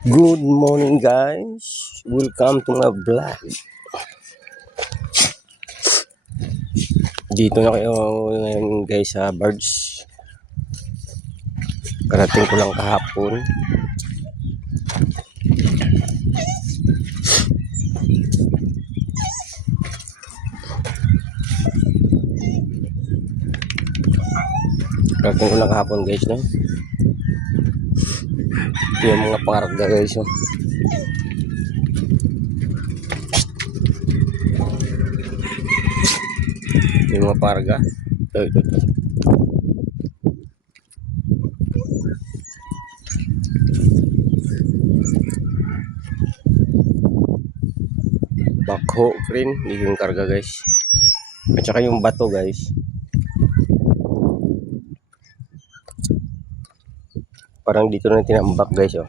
Good morning guys, welcome to my vlog. Dito na kayo ngayon guys sa birds. Karating ko lang kahapon. Karating ko lang kahapon guys, no? Yung mga pangarga guys, no? Yung mga parga. Ito. Bakho crane, yung karga guys. At saka yung bato guys. Parang dito na tinambak guys, oh.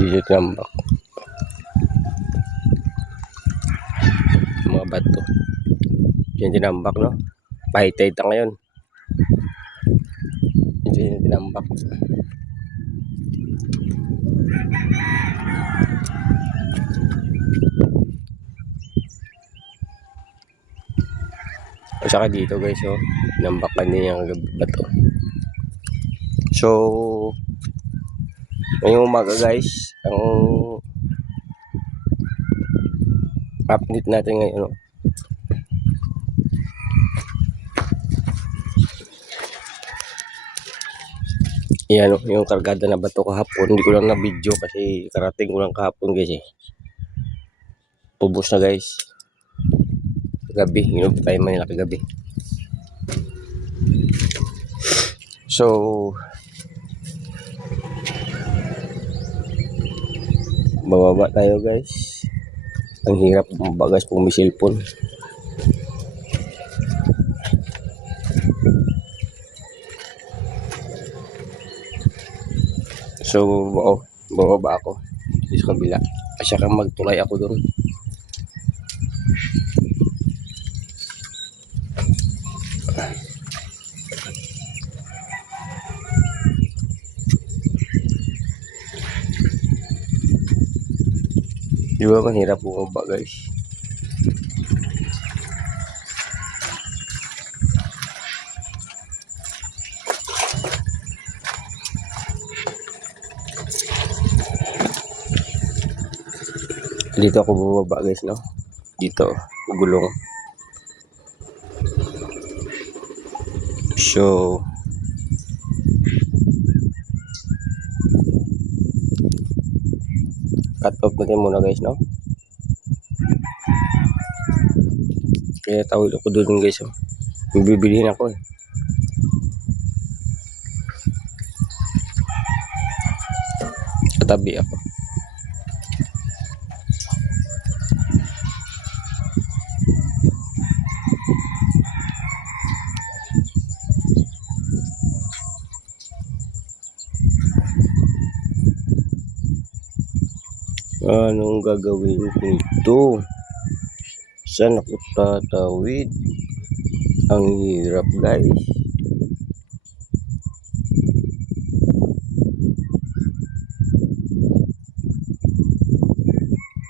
Dito tinambak. Mga bato. Yan tinambak, no? Pahitay ta ngayon. Ito yung tinambak. At saka dito guys, oh, nambakan din yung bato. So ngayong umaga guys, ang update natin ngayon, oh. Yan, oh, yung kargada na bato kahapon. Hindi ko lang na video kasi karating ko lang kahapon guys, eh. Tubos na guys. Kagabi, inom tayo Manila kagabi. So bababa tayo guys. Ang hirap mabagas kung may cellphone. So bababa ako dito sa kabila. Asya kang magtulay ako doon. Di ba mahirap bumaba guys? Dito ako bumaba guys, no? Dito, gulong. So cut off natin muna guys, no? Kaya tawid ako doon guys, oh. Bibilihin ako, eh. Katabi ako. Anong gagawin ko nito? Saan ako tatawid? Ang hirap guys.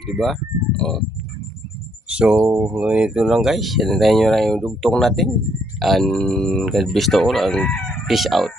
Diba? Oh. So ganito lang guys. Hintayin nyo lang yung dugtong natin. And God bless to all and peace out.